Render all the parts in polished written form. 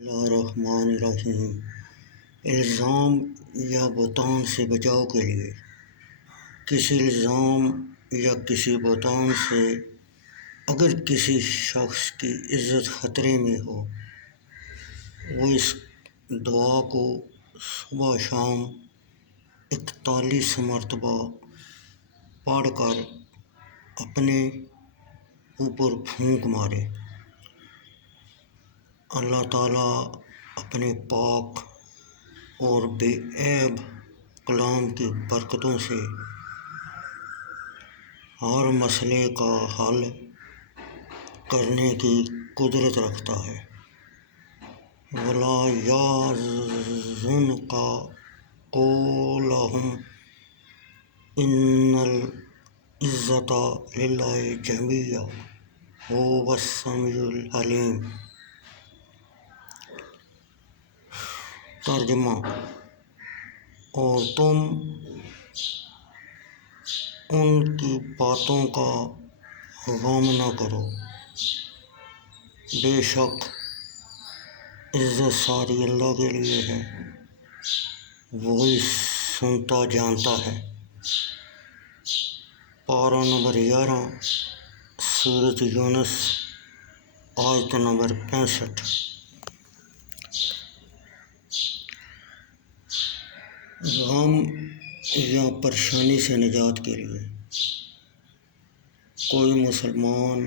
اللہ الرحمن الرحیم۔ الزام یا بہتان سے بچاؤ کے لیے کسی الزام یا کسی بہتان سے اگر کسی شخص کی عزت خطرے میں ہو، وہ اس دعا کو صبح شام 41 مرتبہ پڑھ کر اپنے اوپر پھونک مارے۔ اللہ تعالیٰ اپنے پاک اور بے عیب کلام کی برکتوں سے ہر مسئلے کا حل کرنے کی قدرت رکھتا ہے۔ وَلَا يَحْزُنْكَ قَوْلُهُمْ إِنَّ الْعِزَّةَ لِلَّهِ جَمِيعًا وَهُوَ السَّمِيعُ الْعَلِيمُ۔ ترجمہ: اور تم ان کی باتوں کا غم نہ کرو، بے شک عزت ساری اللہ کے لیے ہے، وہی سنتا جانتا ہے۔ پارہ نمبر 11 سورۃ یونس آیت نمبر 65۔ غم یا پریشانی سے نجات کے لیے کوئی مسلمان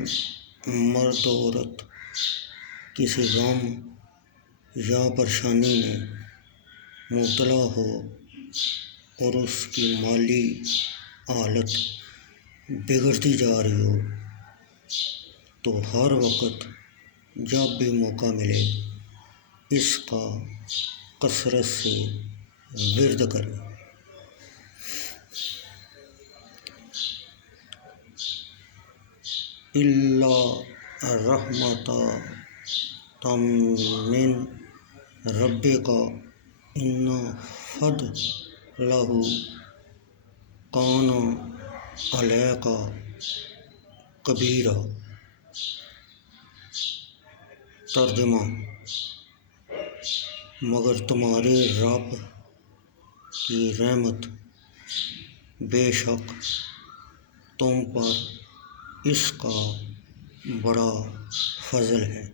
مرد و عورت کسی غم یا پریشانی میں مبتلا ہو اور اس کی مالی حالت بگڑتی جا رہی ہو، تو ہر وقت جب بھی موقع ملے اس کا کثرت سے ورد کرے۔ الا رحمۃ من ربک ان فضلہ کان علیک کبیرا۔ ترجمہ: مگر تمہارے رب کی رحمت، بے شک تم پر اس کا بڑا فضل ہے۔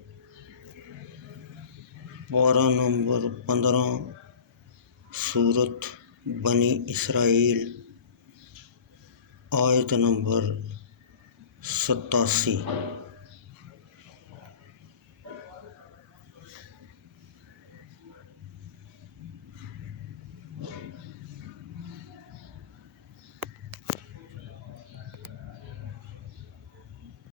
پارہ نمبر 15 سورۃ بنی اسرائیل آیت نمبر 87۔